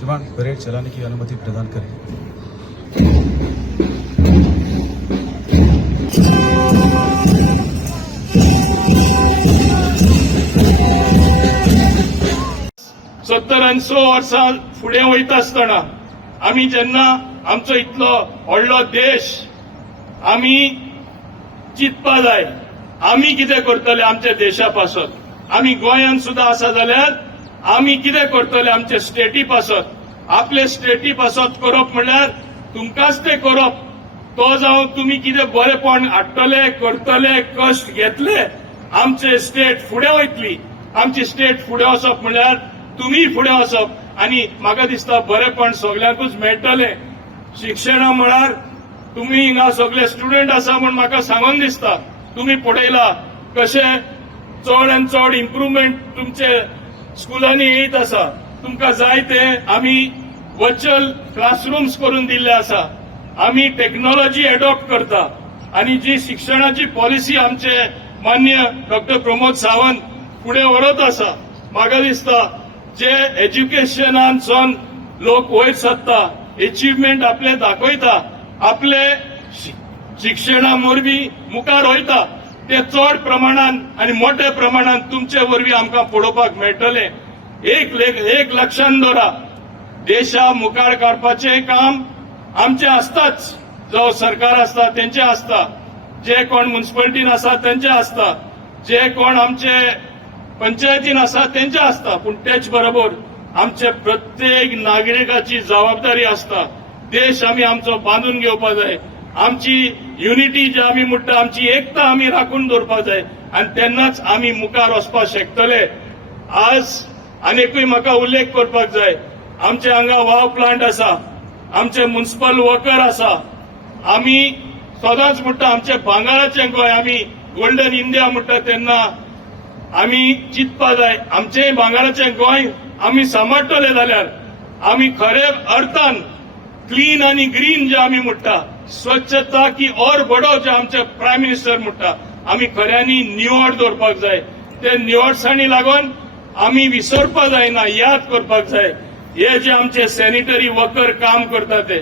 श्रीमान parade चलाने की अनुमति प्रदान करें। सत्तर 80 वर्सां फुडें वयता आसतना आमी जेन्ना आमचो इतलो व्हडलो देश आमी चिंतपा जाय आमी कितें करतले आमच्या देशा पासत। आमी गोंयांत सुद्दां आसा जाल्यार आमी कितें करतले आमचे स्टेटी पासत। आपले स्टेटी पासत करप म्हणल्यार तुमकांच तें करप। तो जावन तुमी कितें बरेपण हाडटले करतले कश्ट घेतले आमचे स्टेट फुडें वयतली। आमची स्टेट फुडें वचप म्हणल्यार तुमी फुडें वचप आनी म्हाका दिसता बरेपण सगळ्यांकूच मेळटले। शिक्षणा म्हळ्यार तुमी हिंगा सगळे स्टुडंट आसा म्हूण म्हाका सांगून दिसता तुमी पळयला कशें चड आनी चड इम्प्रुवमेंट तुमचे स्कुलांनी येत आसा। तुमकां जाय ते आमी वर्च्युअल क्लासरूम्स करून दिल्ले आसा। आमी टेक्नॉलॉजी एडॉप्ट करता आनी जी शिक्षणाची पॉलिसी आमचे मान्य डॉक्टर प्रमोद सावंत फुडें व्हरत आसा म्हाका दिसता जे एज्युकेशनांतसून लोक वयर सरता अचिव्हमेंट आपले दाखयता आपले शिक्षणा वरवीं मुखार वयता ते चड प्रमाणान आनी मोठ्या प्रमाणात तुमचे वरवीं आमकां पळोवपाक मेळटले। एक लक्षांत दवरा देशा मुखार काडपाचें काम आमचें आसताच। जो सरकार आसता तेंचें आसता, जे कोण म्युनिसिपालिटीन आसा तेंचें आसता, जे कोण आमचे पंचायतीन आसा तेंचें आसता, पूण तेच बरोबर आमचे प्रत्येक नागरिकाची जबाबदारी आसता। देश आमी आमचो बांदून घेवपाक जाय। आमची युनिटी जी आमी म्हणटा आमची एकता आमी राखून दवरपाक जाय आनी तेन्नाच आमी मुखार वचपाक शकतले। आज आनीकूय म्हाका उल्लेख करपाक जाय आमचे हांगा वाव प्लांट आसा, आमचे म्युनिसिपल वर्कर आसा। आमी सदांच म्हणटा आमचे भांगराचें गोंय आमी गोल्डन इंडिया म्हणटा तेन्ना आमी चिंतपा जाय आमचें भांगराचें गोंय आमी सांबाळटले जाल्यार आमी खरे अर्थान क्लीन आनी ग्रीन जे आमी म्हणटा स्वच्छता की और बडो जे आमचे प्रायम मिनिस्टर म्हणटा आमी खऱ्यांनी निवड दवरपाक जाय। ते निवडसाणी लागून आमी विसरपाक जायना, याद करपाक जाय हे जे आमचे सॅनिटरी वर्कर काम करता ते।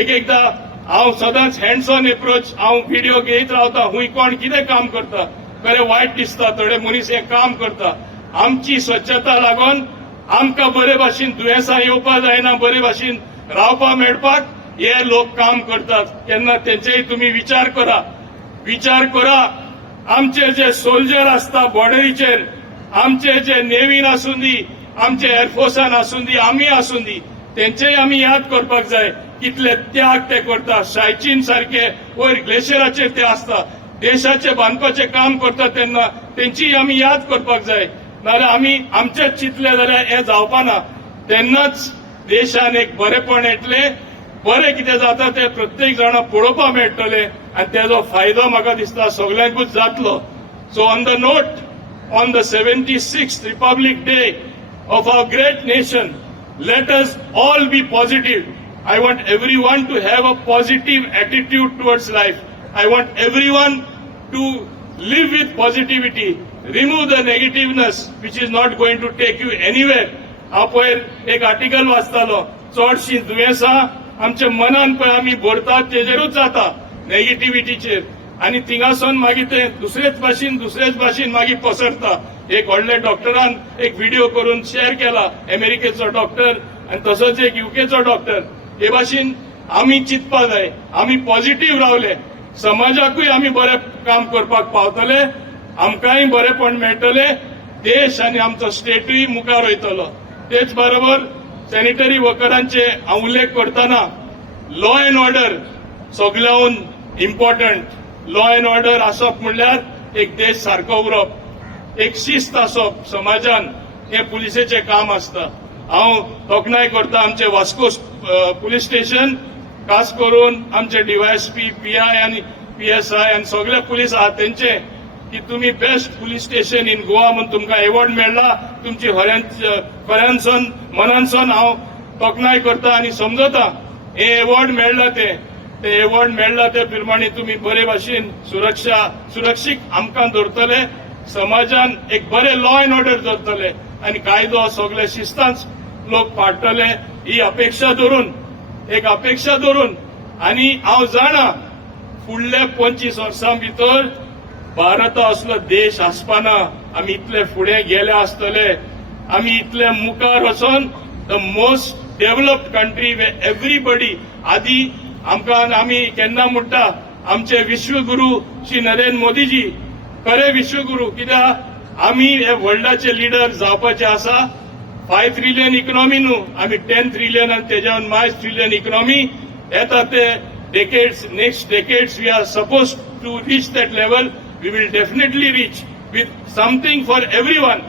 एकदां हांव सदांच हँड्स ऑन एप्रोच हांव व्हिडिओ घेत रावता खूंय कोण कितें काम करता खरें वायट दिसता। थोडे मनीस हे काम करता। आमची स्वच्छता लागून आमकां बरे भाशेन दुयेंसां येवपाक जायना, बरे भाशेन रावपाक मेळपाक हे लोक काम करतात तेन्ना तेंचेय तुमी विचार करा। विचार करा आमचे जे सोल्जर आसता बॉर्डरीचेर, आमचे जे नेवीन आसूं दी, आमचे एअरफोर्सान आसूं दी, आमी आसूं दी, तेंचेय आमी याद करपाक जाय कितले त्याग ते करता। सायचीन सारखे वयर ग्लेशियराचेर ते आसता, देशाचे बांदपाचें काम करता तेन्ना तेंचीय आमी याद करपाक जाय। नाल्यार आमी आमचेच चिंतले जाल्यार हें जावपाना। तेन्नाच देशान एक बरेपण येतले, बरें कितें जाता ते प्रत्येक जाणा पळोवपाक मेळटले आनी तेजो फायदो म्हाका दिसता सगळ्यांकूच जातलो। So on the note, on the 76th Republic Day of our great nation, let us all be positive. I want everyone to have a positive attitude towards life. I want everyone to live with positivity. Remove the negativeness which is not going to take you anywhere. हांव पयर एक article वाचतालो, चडशीं दुयेंसां आमच्या मनान पळय आमी भरतात तेजेरूच जाता नेगेटिविटीचेर आनी थिंगासून मागीर ते दुसरेच भाशेन मागीर पसरता। एक व्हडले डॉक्टरान एक व्हिडिओ करून शेअर केला, अमेरिकेचो डॉक्टर आनी तसोच एक युकेचो डॉक्टर। हे भाशेन आमी चिंतपा जाय, आमी पॉझिटिव्ह रावले समाजाकूय आमी बरें काम करपाक पावतले, आमकांय बरेपण मेळटले, देश आनी आमचो स्टेटूय मुखार वयतलो। तेच बरोबर सॅनिटरी वर्करांचे हांव उल्लेख करतना लॉ अँड ऑर्डर सगळ्याहून इम्पॉर्टंट। लॉ अँड ऑर्डर आसप म्हणल्यार एक देश सारको उरप, एक शिस्त आसप समाजान, हे पुलिसेचें काम आसता। हांव तोखणाय करता आमचे वास्को पुलीस स्टेशन, खास करून आमचे डीवायएसपी, पीआय आनी पीएसआय आनी सगळे पुलीस आहात तेंचे की तुमी best police station in Goa म्हणून तुमकां एवॉर्ड मेळ्ळा। तुमची खऱ्यांसून मनानसून हांव तोखणाय करता आनी समजता हे एवॉर्ड मेळ्ळा ते एवॉर्ड मेळ्ळा ते प्रमाणे तुमी बरे भाशेन सुरक्षीत आमकां दवरतले, समाजान एक बरे लॉ अँड ऑर्डर दवरतले आनी कायदो सगळे शिस्तान लोक पाडटले ही अपेक्षा धरून आनी हांव जाणा फुडल्या 25 वर्सां भितर भारत असलो देश आसपाना आमी इतले फुडें गेले आसतले आमी इतले मुखार वचोन the most developed country way everybody आदी आमी केन्ना म्हणटा आमचे विश्वगुरू श्री नरेंद्र मोदीजी खरे विश्वगुरू कित्याक आमी हे वर्ल्डाचे लिडर जावपाचे आसा 5 ट्रिलियन इकॉनॉमी न्हू आमी 10 ट्रिलियन आनी तेज्यान मायज ट्रिलियन इकॉनॉमी येता ते next decades we are supposed to reach that level. We will definitely reach with something for everyone,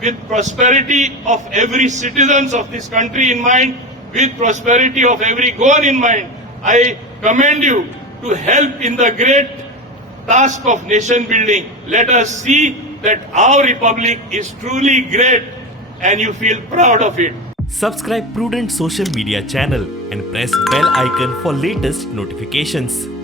with prosperity of every citizens of this country in mind, with prosperity of every goal in mind. I commend you to help in the great task of nation building. Let us see that our republic is truly great and you feel proud of it. Subscribe Prudent social media channel and press bell icon for latest notifications.